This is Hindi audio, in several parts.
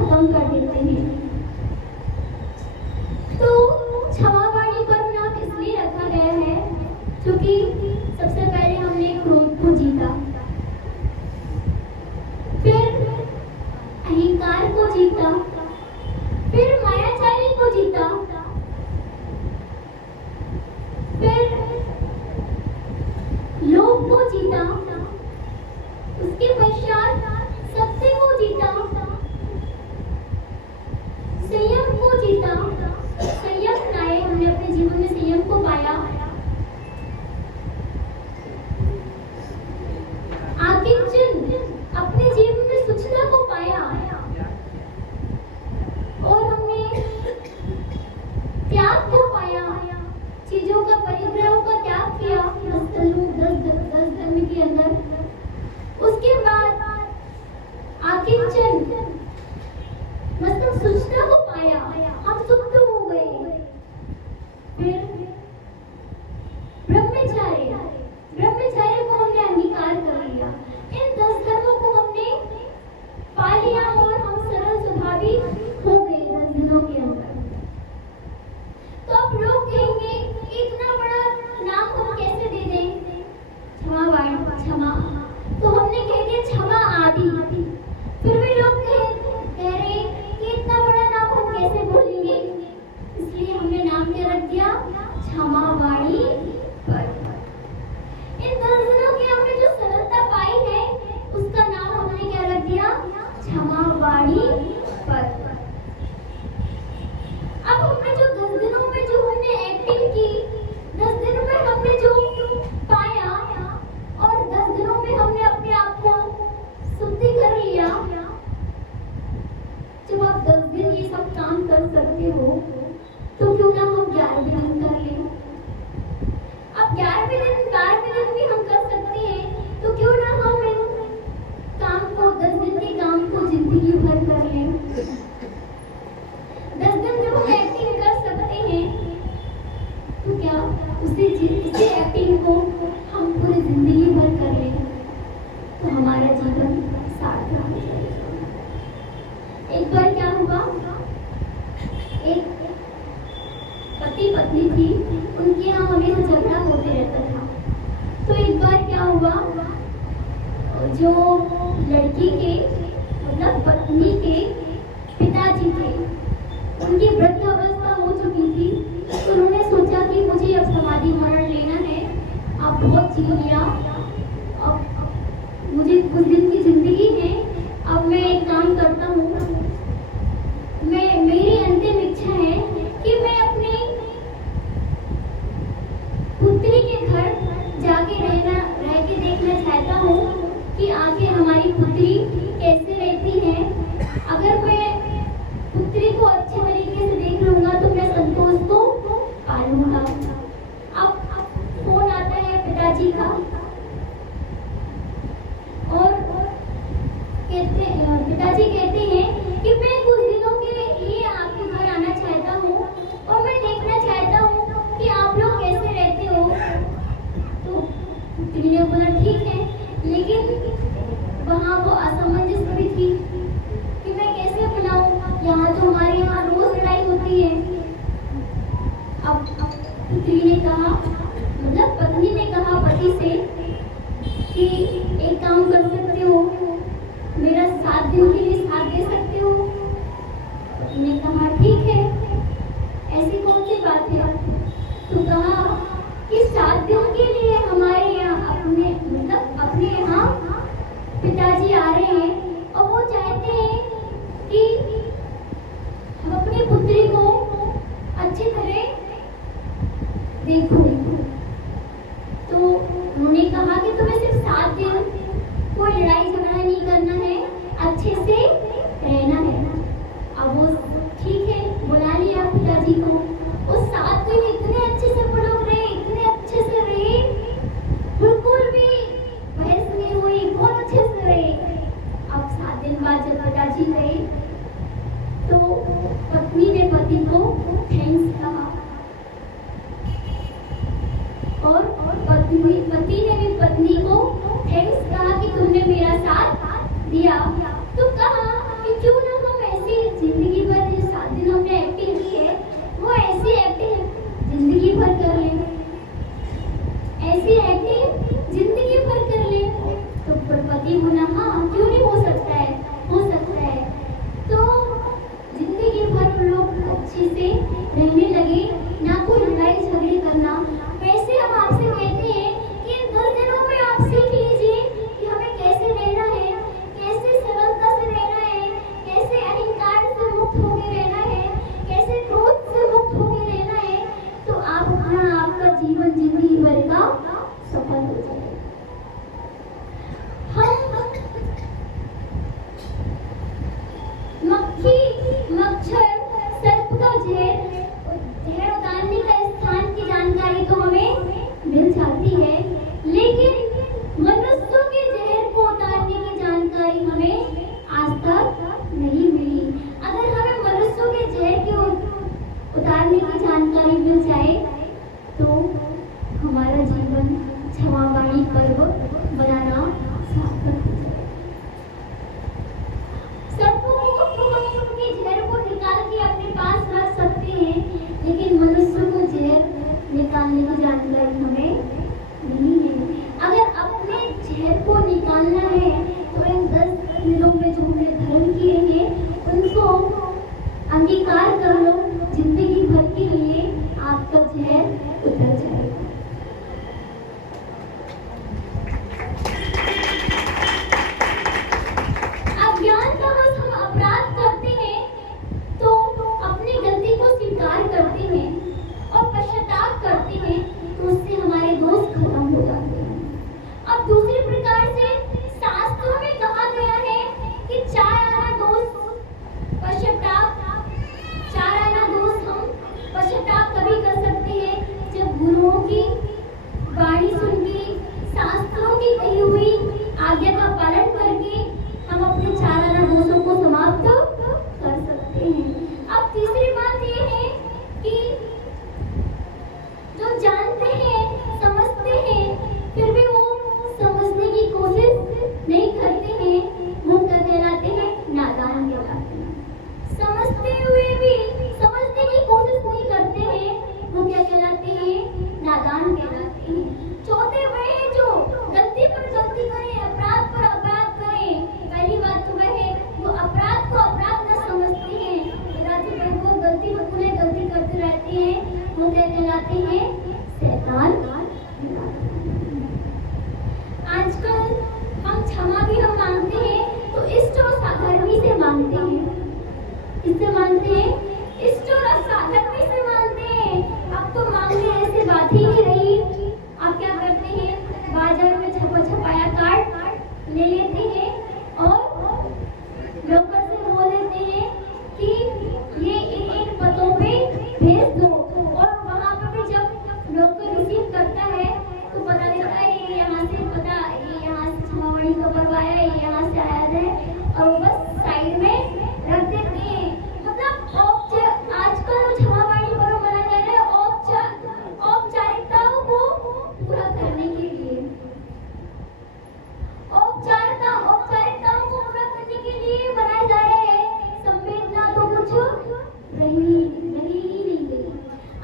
खत्म कर देते हैं। तो क्षमावाणी पर नाम इसलिए रखा गया है क्योंकि सबसे पहले हमने क्रोध को जीता, फिर अहंकार को जीता, फिर मायाचारी को जीता, फिर लोभ को जीता, उसके पश्चात सत्य को जीता, संयम को जीता। संयम लाए हमने अपने जीवन में, संयम को पाया। आकिंचन अपने जीवन में सूचना को पाया और हमने त्याग को पाया, चीजों का परिग्रह का त्याग किया 10 धर्म के अंदर। उसके बाद आकिंचन मतलब सूचना को पाया, हम शुद्ध हो गए। फिर ब्रह्मचार्य, ब्रह्मचार्य को हमने अंगीकार कर लिया। इन 10 धर्मों को हमने पा लिया और हम सरल स्वभावी हो गए 10 दिनों के अंदर। तो अब लोग कहेंगे कि इतना बड़ा नाम हम कैसे दे दें, क्षमावाणी, क्षमा। तो हमने कह दिया क्षमा आदि। फिर भी लोग कह रहे कि इतना बड़ा नाम हम कैसे बोलेंगे, इसलिए हमने नाम क्या रख दिया, क्षमावाणी पर। इन 10 दिनों की हमने जो सरलता पाई है उसका नाम हमने क्या रख दिया, क्षमावाणी पर। अब हमने जो 10 दिनों में जो हमने एक्टिंग की, 10 दिनों में हमने जो पाया और 10 दिनों में हमने अपने आप को शुद्धि कर लिया। जब आप 10 दिन ये सब काम कर सकते हो तो क्यों ना हम 11वें दिन कर लें। अब 11वें दिन 12वें दिन भी हम कर सकते हैं, तो क्यों ना हम इन काम को 10 दिन के काम को जिंदगी भर कर लें। 10 दिन जब हम एक्टिंग कर सकते हैं तो क्या उसी एक्टिंग को हम पूरी जिंदगी भर कर लें तो हमारा जीवन सार्थक हो जाएगा। एक बार क्या हुआ, एक पति पत्नी थी, उनके यहाँ हमेशा झगड़ा होते रहता था। तो एक बार क्या हुआ, जो लड़की के मतलब पत्नी के पिताजी थे, उनकी वृद्धावस्था हो चुकी थी। तो उन्होंने सोचा कि मुझे अब समाधि मरण लेना है, अब बहुत जी लिया, अब मुझे कुछ दिन की जिंदगी है, अब मैं एक काम करता हूँ, मेरी अंतिम इच्छा है कि मैं अपनी पुत्री के घर जाके रह के देखना चाहता हूँ कि आगे हमारी पुत्री कैसे रहती है। अगर मैं पुत्री को अच्छे तरीके से देख लूंगा तो मैं संतोष को पालूंगा। अब फोन आता है पिताजी का और पिताजी कहते हैं कि मैं कुछ दिनों के लिए आपके घर आना चाहता हूँ और मैं देखना चाहता हूँ कि आप लोग कैसे रहते हो। तो पुत्री ने बोला ठीक है, लेकिन वहाँ वो असमंजस भी थी कि मैं कैसे बुलाऊं, यहाँ तो हमारे यहाँ रोज लड़ाई होती है। अब पुत्री ने कहा, मतलब पत्नी ने कहा पति से कि एक काम कर सकते हो, मेरा 7 दिन के लिए साथ दे सकते हो। पति ने कहा ठीक है, ऐसी कौन सी बात है। तो कहा कि 7 दिन के लिए हमारे यहाँ अपने यहाँ पिताजी आ रहे हैं और वो चाहते हैं कि हम अपनी पुत्री को अच्छी तरह देखो। तो उन्होंने कहा कि तुम्हें सिर्फ 7 दिन कोई लड़ाई झगड़ा नहीं करना है, अच्छे से रहना है। अब वो ठीक है, बुला लिया पिताजी को। वो 7 दिन इतने अच्छे से वो लोग रहे, इतने अच्छे से रहे, बिल्कुल भी बहस नहीं हुई, बहुत अच्छे से रहे। अब 7 दिन बाद जब पिताजी गए तो पत्नी ने पति को थैंक्स कहा और पति ने भी पत्नी को थैंक्स कहा कि तुमने मेरा साथ दिया। तो कहा कि क्यों ना हम ऐसे कि मच्छर सर्प का जहर उतारने का स्थान की जानकारी तो हमें मिल जाती है, लेकिन मनुष्यों के जहर को उतारने की जानकारी हमें आज तक नहीं मिली। अगर हमें मनुष्यों के जहर के उतारने की जानकारी मिल जाए तो हमारा जीवन क्षमावाणी पर्व बनाना सार्थक हो जाए। सर्पों को हम उनके जहर को निकाल के अपने पास रख सकते हैं, लेकिन मनुष्यों को जहर निकालने की जानकारी हमें नहीं है। अगर अपने जहर को निकालना है तो इन 10 दिनों में जो हमने धर्म किए हैं उनको अंगीकार कर लो, जिंदगी भर के लिए आपका जहर उतर जाएगा। अज्ञानवश हम अपराध करते हैं तो अपनी गलती को स्वीकार करते हैं और पश्चाताप करते हैं, तो उससे हमारे दोष खत्म हो जाते हैं। अब दूसरी प्रकार से शास्त्रों में कहा गया है कि 4 आना दोष पश्चाताप, 4 आना दोष हम पश्चाताप तभी कर सकते हैं जब गुरुओं की वाणी सुन के, शास्त्रों की कही हुई आज्ञा का पालन करके हम अपने 4 आना दोषों को समाप्त कर सकते हैं। अब तीसरी बात ये है कि जो जानते हैं, समझते हैं, फिर भी वो समझने की कोशिश नहीं करते हैं, वो क्या कहलाते हैं? नादान कहलाते हैं। समझते हुए भी समझने की कोशिश नहीं करते हैं, वो क्या कहलाते हैं? नादान कहलाते हैं। चौथे वे हैं जो गलती पर गलती करें, अपराध पर अपराध करें। पहली बात तो वह है वो अपराध को अपराध न समझते हैं, रात भर वो गलती पर पुनः गलती करते रहते हैं, वो क्या कहलाते हैं? शैतान। आजकल हम क्षमा भी हम मांगते हैं तो इष्ट और साधर्मी से मांगते हैं। किससे मांगते हैं? इष्ट और साधर्मी से मांगते हैं। अब तो मांगने ऐसी बात ही नहीं रही। आप क्या करते हैं? बाजार में छपाया कार्ड ले लेते हैं और लोकर से बोल देते हैं कि ये इन पतों पे भेज दो, और वहाँ पर भी जब लोकर रिसीव करता है तो बता देता है ये यहाँ से क्षमावाणी का पर्व आया है, ये यहाँ से आया है, और वो बस साइड में रख देते हैं। मतलब आजकल जो क्षमावाणी पर्व मनाया जा रहा है औपचारिकताओं को पूरा करने के लिए, औपचारिकताओं को पूरा करने के लिए बनाए जा रहे हैं। संवेदना तो कुछ रही ही नहीं गई।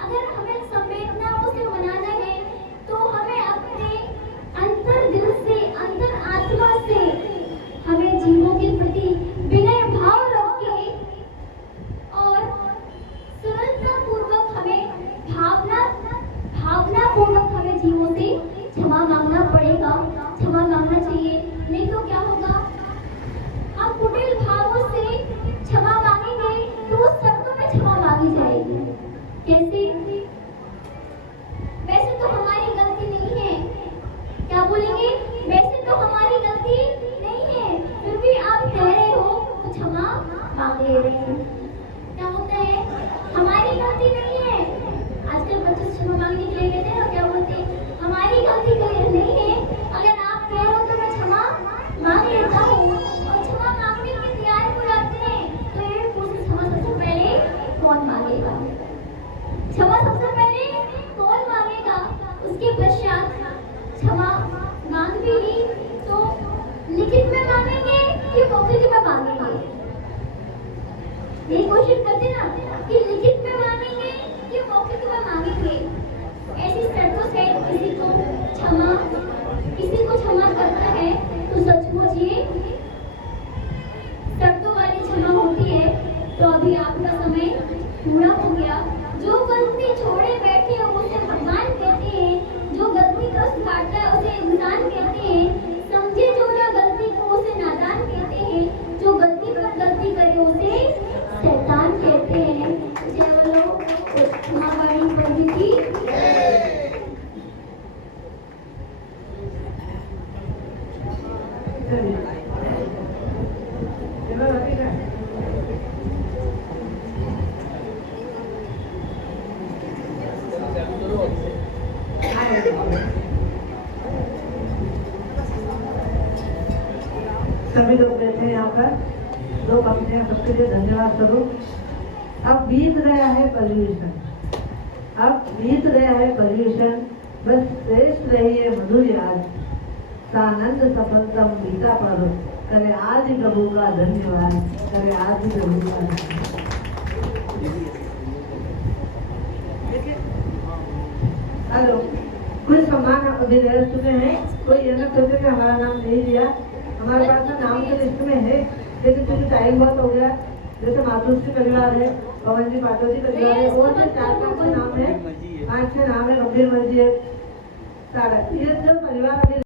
अगर हमें संवेदनाओं से मनाना है तो हमें अपने अंतर दिल से, अंतर आत्मा से हमें जीवों के प्रति विनय भाव रख के और सरलता पूर्वक भावना पूर्वक हमें जीवों से क्षमा मांगना पड़ेगा, क्षमा मांगना चाहिए। नहीं तो क्या होगा? हम कुटिल भावों से क्षमा मांगेंगे तो उस शब्दों में क्षमा मांगी जाएगी। कैसे? वैसे तो हमारी गलती नहीं है। क्या बोलेंगे? वैसे तो हमारी गलती नहीं है, फिर भी आप कह रहे हो तो क्षमा मांग ले रहे हैं। क्या होता है? हमारी गलती नहीं है। आजकल बच्चे क्षमा मांगने के लिए कहते हैं और क्या बोलते हैं? हमारी गलती नहीं है, अगर आप कह रहे हो तो मैं क्षमा मांग लेता हूँ। और क्षमा मांगने के तैयार हो जाते हैं तो ये पूछते क्षमा सबसे पहले कौन मांगेगा? क्षमा सबसे पहले कौन मांगेगा? उसके पश्चात क्षमा मांग भी ली तो लिखित में मांगेंगे कि मौखिक में मांगेंगे? ये कोशिश करते ना कि लिखित में मांगेंगे कि मौखिक में मांगेंगे। ऐसी शर्तों से किसी को क्षमा करता है तो सचमुच ये शर्तों वाली क्षमा होती है। तो अभी आपका समय पूरा हो गया। जो गलती छोड़े बैठे हैं उसे भगवान कहते हैं, जो गलती का सुधारता है उसे इंसान कहते हैं, समझे जो ना गलती को उसे नादान कहते हैं, जो गलती पर गलती करे उसे शैतान कहते हैं। जय बोलो क्षमावाणी पर्व की। आकर दो पंक्तियां सबके लिए धन्यवाद स्वरूप। अब बीत गया है पर्यूषण, अब बीत गया है पर्यूषण, बस श्रेष्ठ रही है मधुर याद, सानंद सफलतम बीता पर करे आदि प्रभु का धन्यवाद, करे आदि प्रभु का धन्यवाद। हेलो, कुछ सम्मान अभी रह चुके हैं, कोई ये ना सोचे कि हमारा नाम नहीं लिया, हमारे पास ना नाम तो लिस्ट में है, लेकिन क्योंकि टाइम बहुत हो गया, जैसे मातुश्री परिवार है, पवन जी पाटो जी परिवार है, और भी 4-5 नाम है, 5-6 नाम है, गंभीर मर्जी है, सारा ये जो परिवार अभी